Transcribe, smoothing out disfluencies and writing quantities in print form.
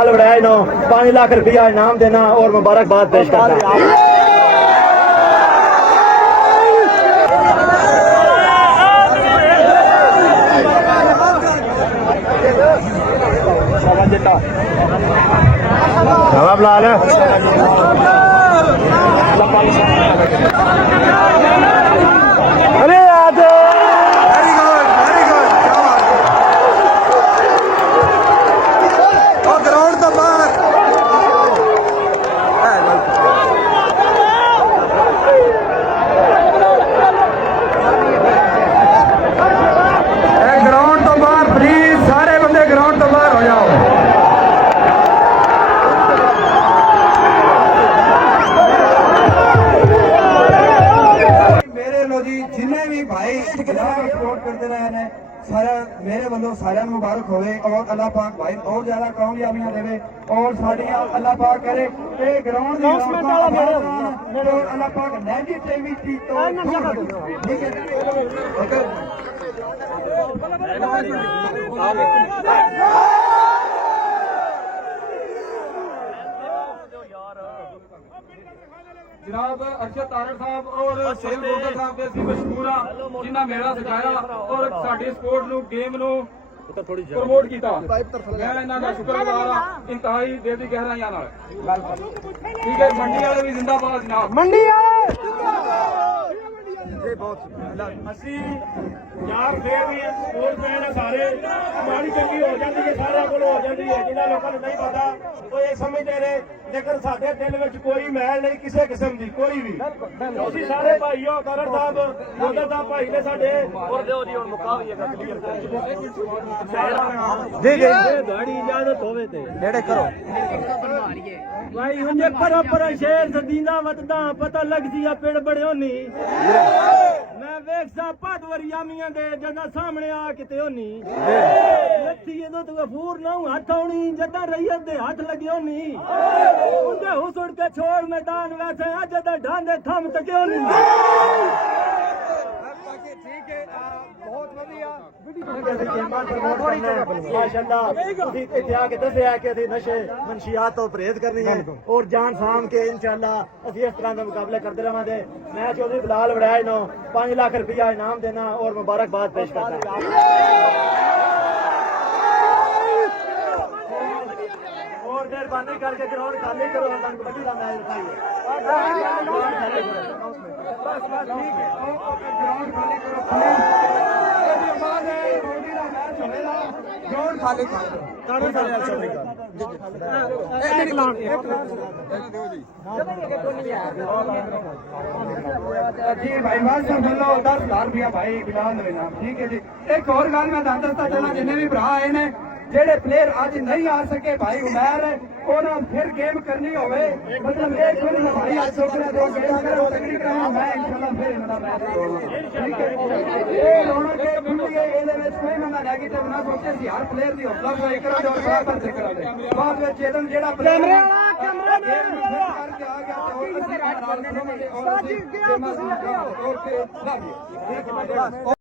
Bilal वड़ैज no 5 lakh रुपया इनाम देना और मुबारकबाद पेश करना। जवाब लाल अरे याद ग्राउंड तो बाहर ग्राउंड तो बाहर प्लीज सारे बंदे ग्राउंड तो बाहर हो जाओ। जिन्हें भी भाई सपोर्ट करते रहे ने सारा मेरे वालों सारे मुबारक होवे और अल्लाह पाक भाई और ज्यादा कामयाबियां देवे और साड़ी अल्लाह पाक करे ये ग्राउंड और अल्लाह पाक नेगेटिविटी तो ठीक है। जनाब अरशद तारड़ साहब और शेर बोकर साहब ਦੇ ਅਸੀਂ ਮਸ਼ਕੂਰ ਹਾਂ ਜਿਨ੍ਹਾਂ ਮੇਲਾ ਸਜਾਇਆ ਔਰ ਸਾਡੀ ਸਪੋਰਟ ਨੂੰ ਗੇਮ ਨੂੰ ਪ੍ਰਮੋਟ ਕੀਤਾ। ਮੈਂ ਇਹਨਾਂ ਦਾ ਸ਼ੁਕਰਗੁਜ਼ਾਰ ਹਾਂ ਇੰਤਹਾਈ ਦਿਲ ਦੀ ਗਹਿਰਾਈਆਂ ਨਾਲ। ਠੀਕ ਹੈ ਮੰਡੀ ਵਾਲੇ ਵੀ ਜ਼ਿੰਦਾਬਾਦ ਜਨਾਬ ਮੰਡੀ ਵਾਲੇ ਅਸੀਂ ਯਾਰ ਫੇਰ ਵੀ ਸਪੋਰਟਸਮੈਨ ਸਾਰੇ ਮਾੜੀ ਚੰਗੀ ਹੋ ਜਾਂਦੀ ਹੈ ਸਾਰਿਆਂ ਕੋਲ ਹੋ ਜਾਂਦੀ ਹੈ ਜਿਨ੍ਹਾਂ ਲੋਕਾਂ ਨੂੰ ਨਹੀਂ ਪਤਾ ਉਹ ਇਹ ਸਮਝਦੇ ਨੇ ਲੇਕਿਨ ਸਾਡੇ ਦਿਲ ਵਿੱਚ ਕੋਈ ਮੈਲ ਨਹੀਂ ਕਿਸੇ ਕਿਸਮ ਦੀ ਕੋਈ ਵੀ। ਤੁਸੀਂ ਸਾਰੇ ਭਾਈਓ ਕਰੜ ਸਾਹਿਬ ਗੋਦਰ ਸਾਹਿਬ ਭਾਈ ਨੇ ਸਾਡੇ ਔਰ ਦਿਓ ਜੀ ਹੁਣ ਮੁਕਾ ਵੀ ਹੈਗਾ ਜੀ ਜੀ ਗਾੜੀ ਇਜਾਜ਼ਤ ਹੋਵੇ ਤੇ ਨੇੜੇ ਕਰੋ ਭਾਈ ਹੁੰਦੇ ਪਰ ਸ਼ੇਰ ਸਦੀਨਾ ਵਤਦਾ ਪਤਾ ਲੱਗਦੀ ਆ ਪਿੰਡ ਬੜਿਓ ਨਹੀਂ ਮੈਂ ਵੇਖਦਾ ਪਦਵਰੀਆ ਮੀਆਂ ਦੇ ਜਦਾਂ ਸਾਹਮਣੇ ਆ ਕਿਤੇ ਹੋਣੀ ਲੱਥੀ ਇਹਦੋਂ ਤੂੰ ਗਫੂਰ ਨਾ ਹੱਥ ਆਉਣੀ ਜਦਾਂ ਰਈਅਤ ਦੇ ਹੱਥ ਲੱਗਿਓ ਨਹੀਂ ਉਹਦੇ ਹੁਸੜ ਕੇ ਛੋੜ ਮੈਦਾਨ ਵੈਸੇ ਅੱਜ ਦਾ ਢਾਂਡੇ ਥੰਮ ਤਕਿਓ ਨਹੀਂ। ਠੀਕ ਹੈ ਬਹੁਤ ਵਧੀਆ माशाअल्लाह इत्थे आके दस्या कि असीं नशे मनशियात तो परहेज करनी है और जान साम के इंशाअल्लाह असीं इस तरह के मुकाबले करते रहांगे। मैं चौधरी बिलाल वड़ैज नो 5 लाख रुपया इनाम देना और मुबारकबाद पेश करना। और मेहरबानी करके ग्राउंड खाली करो कबड्डी का मैच दिखाइए ग्राउंड खाली करो खाली जी भाई बस बोलो 10,000 रुपया भाई बिलाल देना। ठीक है जी एक और गल मैं दसता चला जिन्हें भी भरा आए ने जेडे प्लेयर अज नहीं आ सके भाई उमैर उन्हें फिर गेम करनी होवे मतलब एक दिन भाई आज सोचना दो गेम अगर वो तगड़ी कराऊं मैं इंशाल्लाह फिर इनका मैच ठीक है ये रोना के बिल्कुल ਇਹਦੇ ਵਿੱਚ ਕੋਈ ਬੰਦਾ ਨੈਗੇਟਿਵ ਨਾ ਸੋਚੇ ਸੀ ਹਰ ਪਲੇਅਰ ਦੀ ਹੌਸਲਾ ਅਫਜ਼ਾਈ ਕਰਾ ਜੋ ਬਰਾਬਰ ਤੇ ਕਰਾ ਦੇ ਬਾਅਦ ਵਿੱਚ ਇਹਦਾ ਜਿਹੜਾ ਕੈਮਰੇ ਵਾਲਾ ਕਰਕੇ ਆ ਗਿਆ ਤੇ ਹੋਰ ਅਸੀਂ ਨਾਲ ਸਮਝਦੇ ਔਰ ਅਸੀਂ